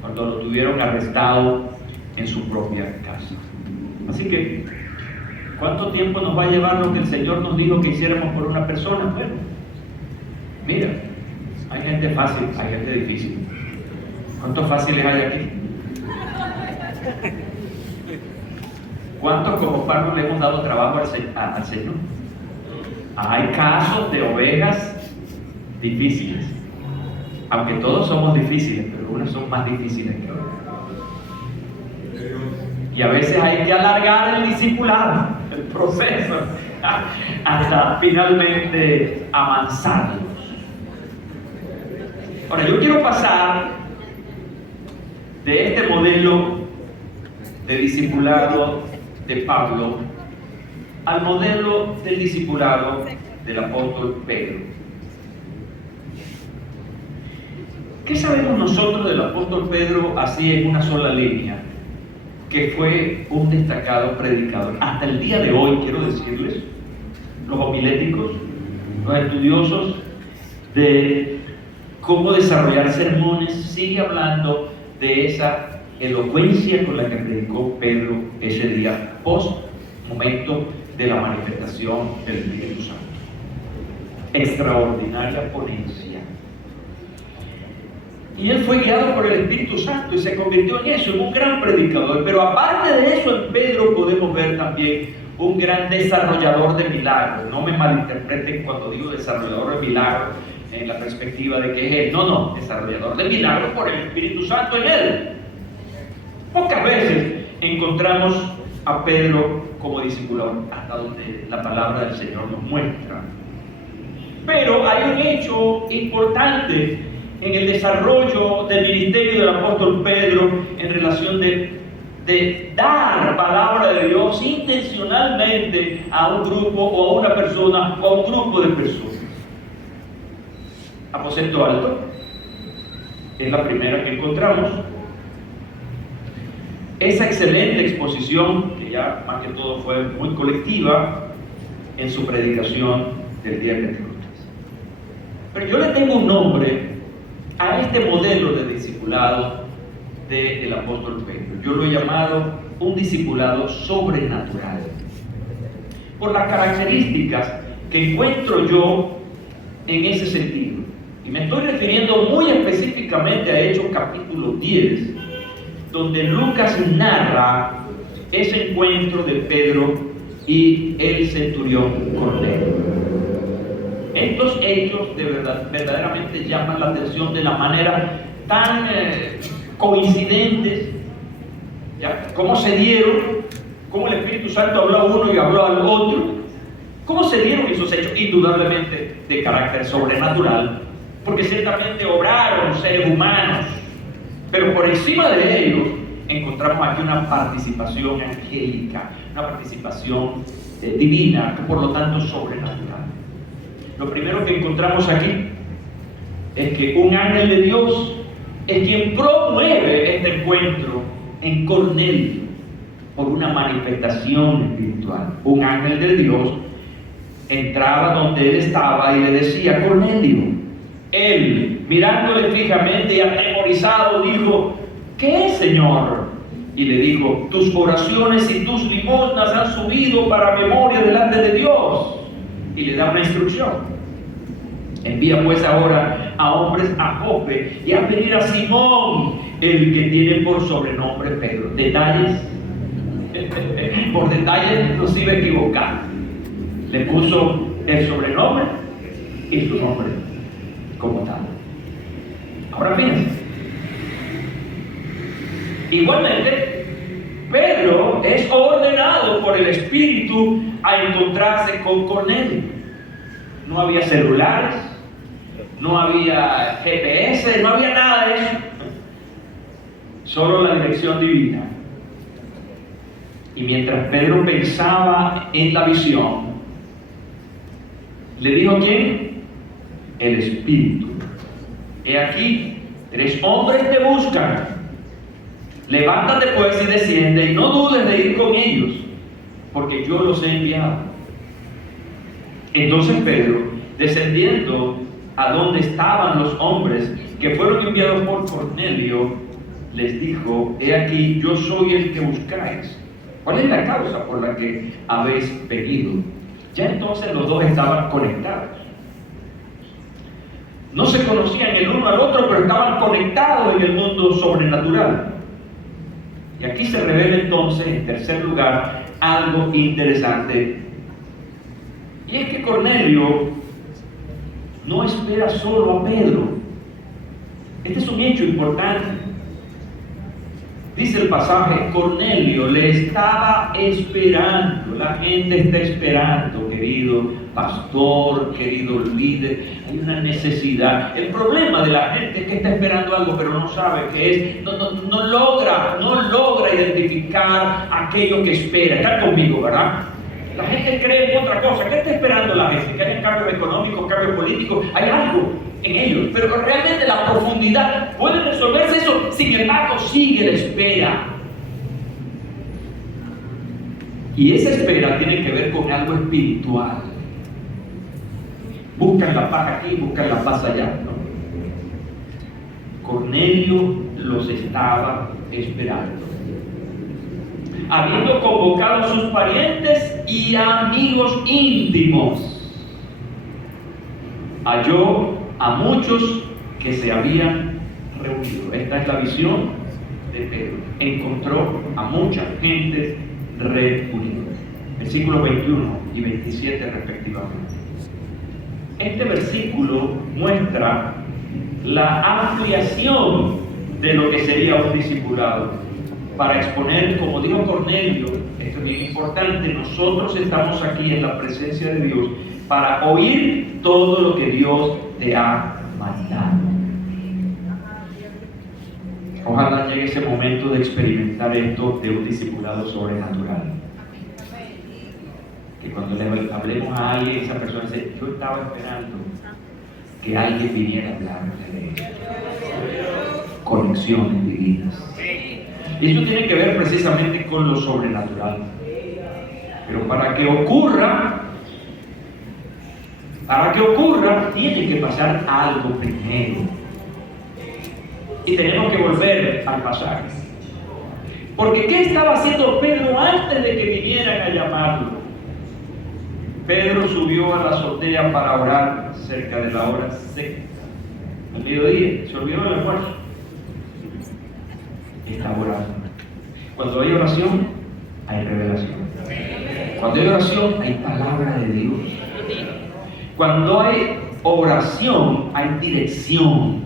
cuando lo tuvieron arrestado en su propia casa. Así que, ¿cuánto tiempo nos va a llevar lo que el Señor nos dijo que hiciéramos por una persona? Bueno, mira, hay gente fácil, hay gente difícil. ¿Cuántos fáciles hay aquí? ¿Cuántos como Pablo le hemos dado trabajo al Señor? Hay casos de ovejas difíciles, aunque todos somos difíciles, pero unos son más difíciles que otros. Y a veces hay que alargar el discipulado, el proceso, hasta finalmente avanzarlos. Ahora, yo quiero pasar de este modelo de discipulado de Pablo al modelo del discipulado del apóstol Pedro. ¿Qué sabemos nosotros del apóstol Pedro así en una sola línea? Que fue un destacado predicador. Hasta el día de hoy, quiero decirles, los homiléticos, los estudiosos de cómo desarrollar sermones, sigue hablando de esa elocuencia con la que predicó Pedro ese día, post momento de la manifestación del Espíritu Santo. Extraordinaria ponencia. Y él fue guiado por el Espíritu Santo y se convirtió en eso, en un gran predicador. Pero aparte de eso, en Pedro podemos ver también un gran desarrollador de milagros. No me malinterpreten cuando digo desarrollador de milagros en la perspectiva de que es él. No, desarrollador de milagros por el Espíritu Santo en él. Pocas veces encontramos a Pedro como discípulo, hasta donde la palabra del Señor nos muestra. Pero hay un hecho importante en el desarrollo del ministerio del apóstol Pedro en relación de dar palabra de Dios intencionalmente a un grupo o a una persona o a un grupo de personas. Aposento alto es la primera que encontramos. Esa excelente exposición, que ya más que todo fue muy colectiva, en su predicación del día de Pentecostés. Pero yo le tengo un nombre a este modelo de discipulado del apóstol Pedro. Yo lo he llamado un discipulado sobrenatural, por las características que encuentro yo en ese sentido. Y me estoy refiriendo muy específicamente a Hechos capítulo 10, donde Lucas narra ese encuentro de Pedro y el centurión Cornelio. Estos hechos de verdaderamente llaman la atención de la manera tan coincidentes, ¿ya? Cómo se dieron, cómo el Espíritu Santo habló a uno y habló al otro, cómo se dieron esos hechos, indudablemente de carácter sobrenatural, porque ciertamente obraron seres humanos, pero por encima de ellos encontramos aquí una participación angélica, una participación divina, por lo tanto sobrenatural. Lo primero que encontramos aquí es que un ángel de Dios es quien promueve este encuentro en Cornelio por una manifestación espiritual. Un ángel de Dios entraba donde él estaba y le decía: Cornelio. Él, mirándole fijamente y atemorizado, dijo: ¿qué es, Señor? Y le dijo: tus oraciones y tus limosnas han subido para memoria delante de Dios. Y le da una instrucción: envía pues ahora a hombres a Jope y haz venir a Simón, el que tiene por sobrenombre Pedro. Detalles, por detalles inclusive equivocados. Le puso el sobrenombre y su nombre como tal. Ahora fíjense, igualmente Pedro es ordenado por el Espíritu a encontrarse con Cornelio. No había celulares, no había GPS, no había nada de eso, solo la dirección divina. Y mientras Pedro pensaba en la visión, le dijo: ¿quién? El Espíritu: he aquí, 3 hombres te buscan. Levántate pues y desciende, y no dudes de ir con ellos, porque yo los he enviado. Entonces Pedro, descendiendo a donde estaban los hombres que fueron enviados por Cornelio, les dijo: he aquí, yo soy el que buscáis. ¿Cuál es la causa por la que habéis venido? Ya entonces los dos estaban conectados. No se conocían el uno al otro, pero estaban conectados en el mundo sobrenatural. Y aquí se revela entonces, en tercer lugar, algo interesante. Y es que Cornelio no espera solo a Pedro. Este es un hecho importante. Dice el pasaje: Cornelio le estaba esperando. La gente está esperando, querido pastor, querido líder. Hay una necesidad. El problema de la gente es que está esperando algo, pero no sabe qué es. No logra identificar aquello que espera. Están conmigo, ¿verdad? La gente cree en otra cosa. ¿Qué está esperando la gente? Que haya cambios económicos, cambios políticos. Hay algo en ellos, pero realmente la profundidad puede resolverse eso. Sin embargo, sigue la espera. Y esa espera tiene que ver con algo espiritual. Buscan la paz aquí, buscan la paz allá, ¿no? Cornelio los estaba esperando, habiendo convocado a sus parientes y amigos íntimos. Halló a muchos que se habían reunido. Esta es la visión de Pedro. Encontró a mucha gente reunida. Versículos 21 y 27 respectivamente. Este versículo muestra la ampliación de lo que sería un discipulado. Para exponer, como dijo Cornelio, esto es bien importante, nosotros estamos aquí en la presencia de Dios para oír todo lo que Dios te ha mandado. Ojalá llegue ese momento de experimentar esto de un discipulado sobrenatural. Que cuando le hablemos a alguien, esa persona dice: yo estaba esperando que alguien viniera a hablarme de eso. Conexiones divinas. Y eso tiene que ver precisamente con lo sobrenatural. Pero para que ocurra, tiene que pasar algo primero. Y tenemos que volver al pasaje. Porque ¿qué estaba haciendo Pedro antes de que vinieran a llamarlo? Pedro subió a la azotea para orar cerca de la hora sexta, al mediodía. Se olvidó del almuerzo. Está orando. Cuando hay oración, hay revelación. Cuando hay oración, hay palabra de Dios. Cuando hay oración, hay dirección.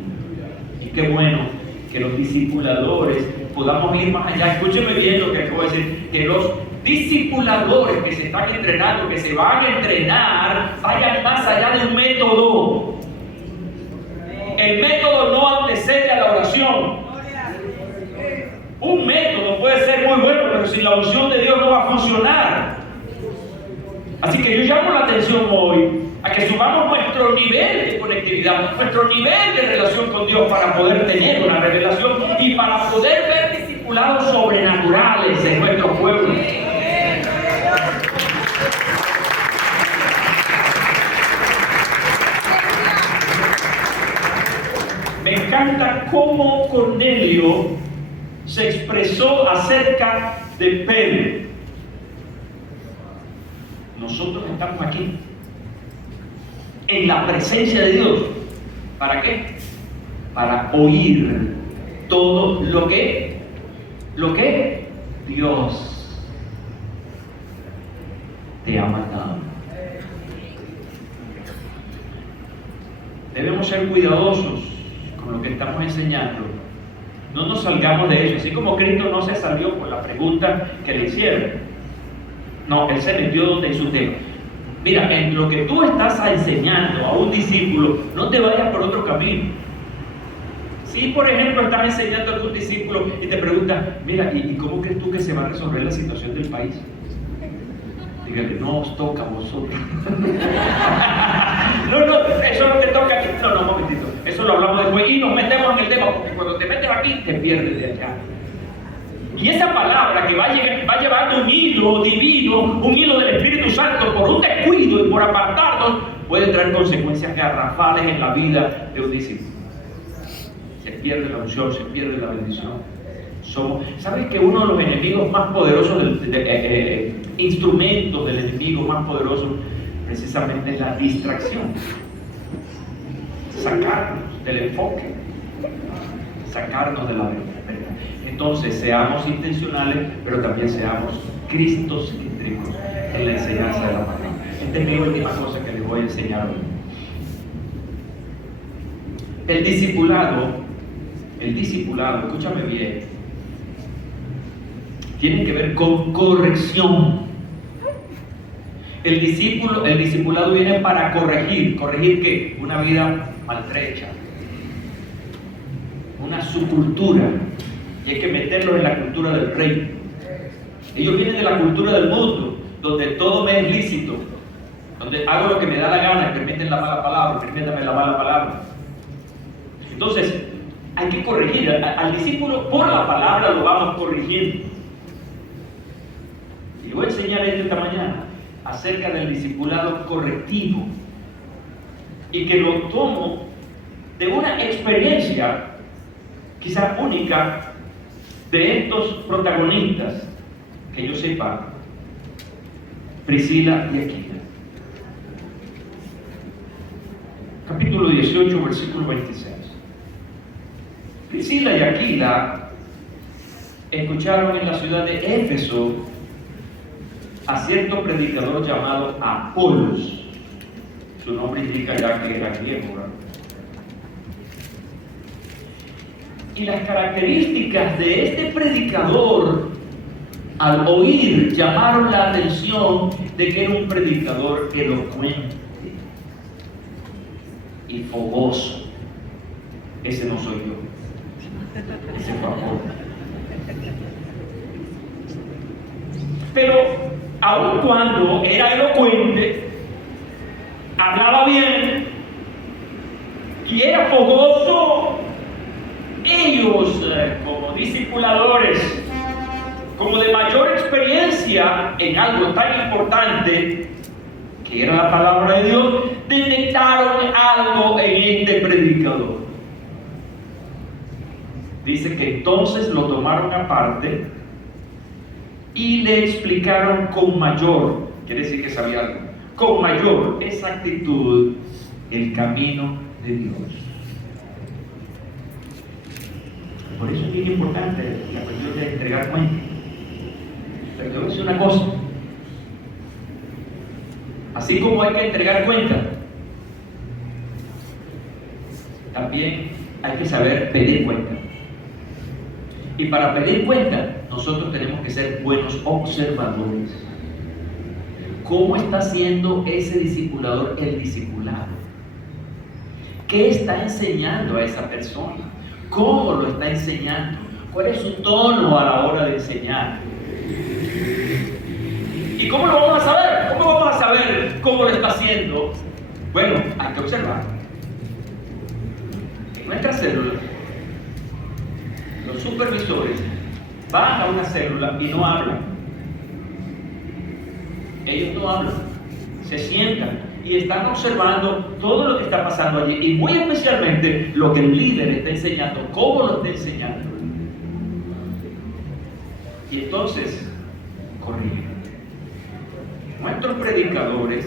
Y qué bueno que los discipuladores podamos ir más allá. Escúcheme bien lo que acabo de decir, que los discipuladores que se están entrenando, que se van a entrenar, vayan más allá de un método. El método no antecede a la oración. Un método puede ser muy bueno, pero sin la unción de Dios no va a funcionar. Así que yo llamo la atención hoy a que subamos nuestro nivel de conectividad, nuestro nivel de relación con Dios, para poder tener una revelación y para poder ver discipulados sobrenaturales en nuestro pueblo. Me encanta cómo Cornelio se expresó acerca de Pedro. Nosotros estamos aquí en la presencia de Dios. ¿Para qué? Para oír todo lo que Dios te ha mandado. Debemos ser cuidadosos con lo que estamos enseñando. No nos salgamos de eso. Así como Cristo no se salió por la pregunta que le hicieron. No, Él se metió donde es su tema. Mira, en lo que tú estás enseñando a un discípulo, no te vayas por otro camino. Si, por ejemplo, estás enseñando a algún discípulo y te pregunta: mira, ¿y cómo crees tú que se va a resolver la situación del país? Dígale: no os toca a vosotros. No, eso no te toca aquí. No, momentito. Eso lo hablamos después y nos metemos en el tema, porque cuando te metes aquí, te pierdes de allá. Y esa palabra que va llevando un hilo divino, un hilo del Espíritu Santo, por un descuido y por apartarnos, puede traer consecuencias garrafales en la vida de un discípulo. Se pierde la unción, se pierde la bendición. ¿Sabes que uno de los enemigos más poderosos, instrumentos del enemigo más poderoso, precisamente es la distracción? Sacarnos del enfoque, sacarnos de la verdad. Entonces, seamos intencionales, pero también seamos cristocéntricos en la enseñanza de la palabra. Esta es mi última cosa que les voy a enseñar hoy. El discipulado, escúchame bien, tiene que ver con corrección. El discipulado viene para corregir. ¿Corregir qué? Una vida maltrecha, una subcultura, y hay que meterlos en la cultura del reino. Ellos vienen de la cultura del mundo, donde todo me es lícito, donde hago lo que me da la gana, permiten la mala palabra, permítame la mala palabra. Entonces, hay que corregir al discípulo por la palabra, lo vamos corrigiendo. Y voy a enseñar esta mañana acerca del discipulado correctivo, y que lo tomo de una experiencia quizás única de estos protagonistas, que yo sepa, Priscila y Aquila. Capítulo 18, versículo 26. Priscila y Aquila escucharon en la ciudad de Éfeso a cierto predicador llamado Apolos. Su nombre indica ya que era griego, ¿verdad? Y las características de este predicador, al oír, llamaron la atención de que era un predicador elocuente y fogoso. Ese no soy yo, ese fue Apolos. Pero aun cuando era elocuente, hablaba bien y era fogoso, ellos como discipuladores, como de mayor experiencia en algo tan importante que era la palabra de Dios, detectaron algo en este predicador. Dice que entonces lo tomaron aparte y le explicaron con mayor, quiere decir que sabía algo, con mayor exactitud el camino de Dios. Por eso es bien importante la cuestión de entregar cuenta. Pero te voy a decir una cosa. Así como hay que entregar cuenta, también hay que saber pedir cuenta. Y para pedir cuenta, nosotros tenemos que ser buenos observadores. ¿Cómo está haciendo ese discipulador el discipulado? ¿Qué está enseñando a esa persona? ¿Cómo lo está enseñando? ¿Cuál es su tono a la hora de enseñar? ¿Y cómo lo vamos a saber? ¿Cómo vamos a saber cómo lo está haciendo? Bueno, hay que observar. En nuestra célula, los supervisores van a una célula y no hablan. Ellos no hablan, se sientan y están observando todo lo que está pasando allí, y muy especialmente lo que el líder está enseñando, cómo lo está enseñando. Y entonces corrigen. Nuestros predicadores,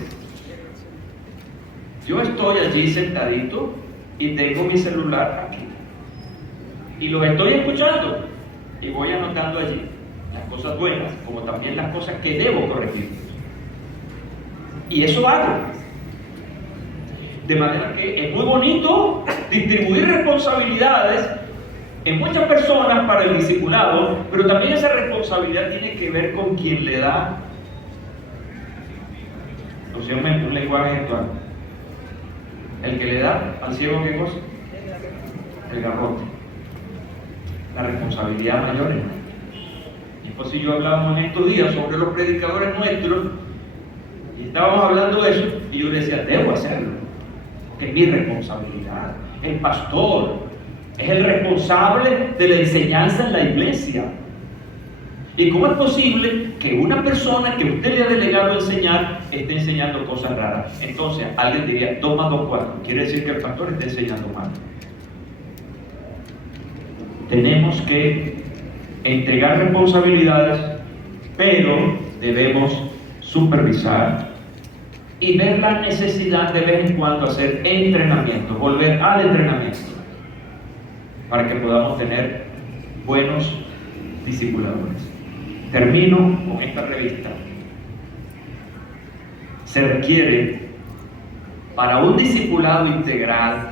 yo estoy allí sentadito y tengo mi celular aquí y lo estoy escuchando y voy anotando allí las cosas buenas como también las cosas que debo corregir, y eso hago. De manera que es muy bonito distribuir responsabilidades en muchas personas para el discipulado, pero también esa responsabilidad tiene que ver con quien le da, un lenguaje actual. El que le da al ciego, ¿qué cosa? El garrote. La responsabilidad mayor. Mi esposo y yo hablábamos en estos días sobre los predicadores nuestros, y estábamos hablando de eso, y yo le decía, debo hacerlo, porque es mi responsabilidad. El pastor es el responsable de la enseñanza en la iglesia. ¿Y cómo es posible que una persona que usted le ha delegado a enseñar esté enseñando cosas raras? Entonces, alguien diría, 2 más 2, 4. Quiere decir que el pastor está enseñando mal. Tenemos que entregar responsabilidades, pero debemos supervisar y ver la necesidad de vez en cuando hacer entrenamiento, volver al entrenamiento, para que podamos tener buenos discipuladores. Termino con esta revista. Se requiere para un discipulado integral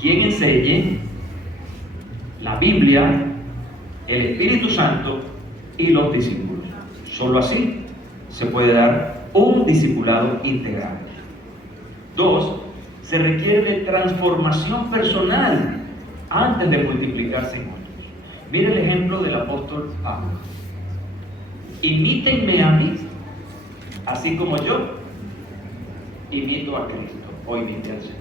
quien enseñe la Biblia, el Espíritu Santo y los discípulos. Solo así se puede dar un discipulado integral. 2, se requiere de transformación personal antes de multiplicarse en otros. Mire el ejemplo del apóstol Pablo. Imítenme a mí, así como yo imito a Cristo o imite al Señor.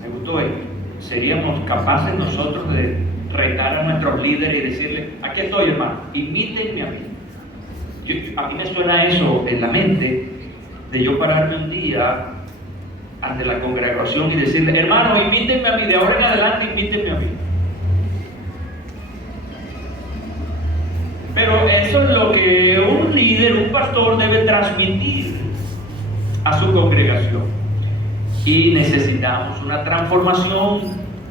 Me gustó esto. ¿Seríamos capaces nosotros de retar a nuestros líderes y decirles, aquí estoy, hermano, imítenme a mí? A mí me suena eso en la mente, de yo pararme un día ante la congregación y decirle, hermano, imítenme a mí, de ahora en adelante imítenme a mí. Pero eso es lo que un líder, un pastor debe transmitir a su congregación. Y necesitamos una transformación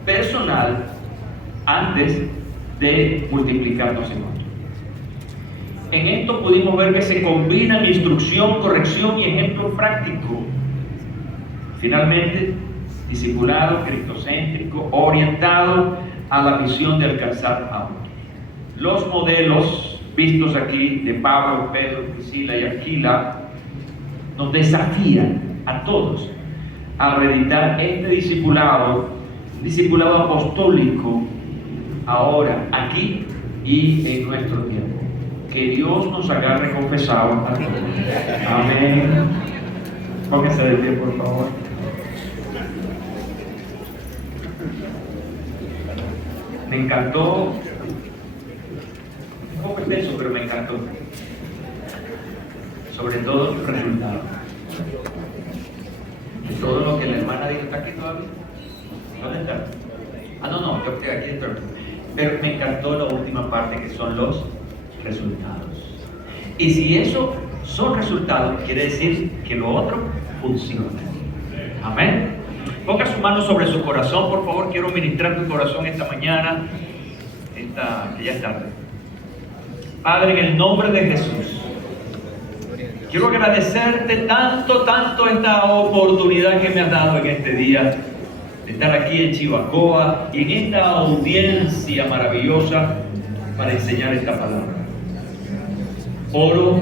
personal antes de multiplicarnos en otros. En esto pudimos ver que se combinan instrucción, corrección y ejemplo práctico. Finalmente, discipulado, cristocéntrico, orientado a la misión de alcanzar a otros. Los modelos vistos aquí de Pablo, Pedro, Priscila y Aquila nos desafían a todos a reeditar este discipulado apostólico ahora, aquí y en nuestro tiempo. Que Dios nos agarre confesados a todos. Amén. Pónganse de pie, por favor. Me encantó, un poco extenso, pero me encantó. Sobre todo el resultado. Todo lo que la hermana dijo, ¿está aquí todavía? ¿Dónde está? No, yo estoy aquí estoy. Pero me encantó la última parte, que son los resultados. Y si eso son resultados, quiere decir que lo otro funciona. Amén. Ponga su mano sobre su corazón, por favor. Quiero ministrar tu corazón esta mañana, que ya es tarde. Padre, en el nombre de Jesús, quiero agradecerte tanto esta oportunidad que me has dado en este día de estar aquí en Chivacoa y en esta audiencia maravillosa para enseñar esta palabra. Oro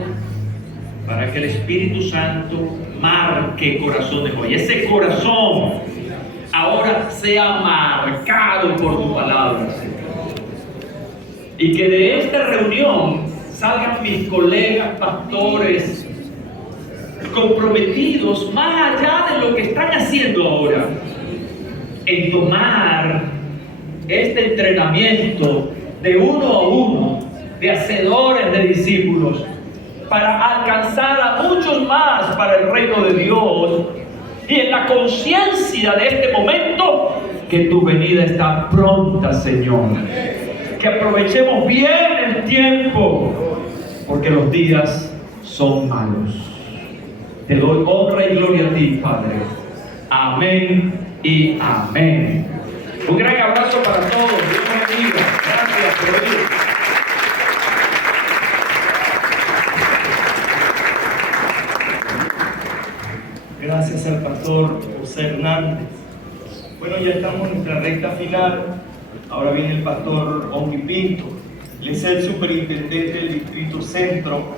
para que el Espíritu Santo marque corazones hoy. Ese corazón ahora sea marcado por tu palabra, Señor. Y que de esta reunión salgan mis colegas pastores comprometidos más allá de lo que están haciendo ahora en tomar este entrenamiento de uno a uno, de hacedores de discípulos, para alcanzar a muchos más para el reino de Dios, y en la conciencia de este momento que tu venida está pronta, Señor. Que aprovechemos bien el tiempo, porque los días son malos. Te doy honra y gloria a ti, Padre. Amén y amén. Un gran abrazo para todos. Dios los bendiga. Gracias por venir. Gracias al pastor José Hernández. Bueno, ya estamos en nuestra recta final. Ahora viene el pastor Ongi Pinto. Él es el superintendente del Distrito Centro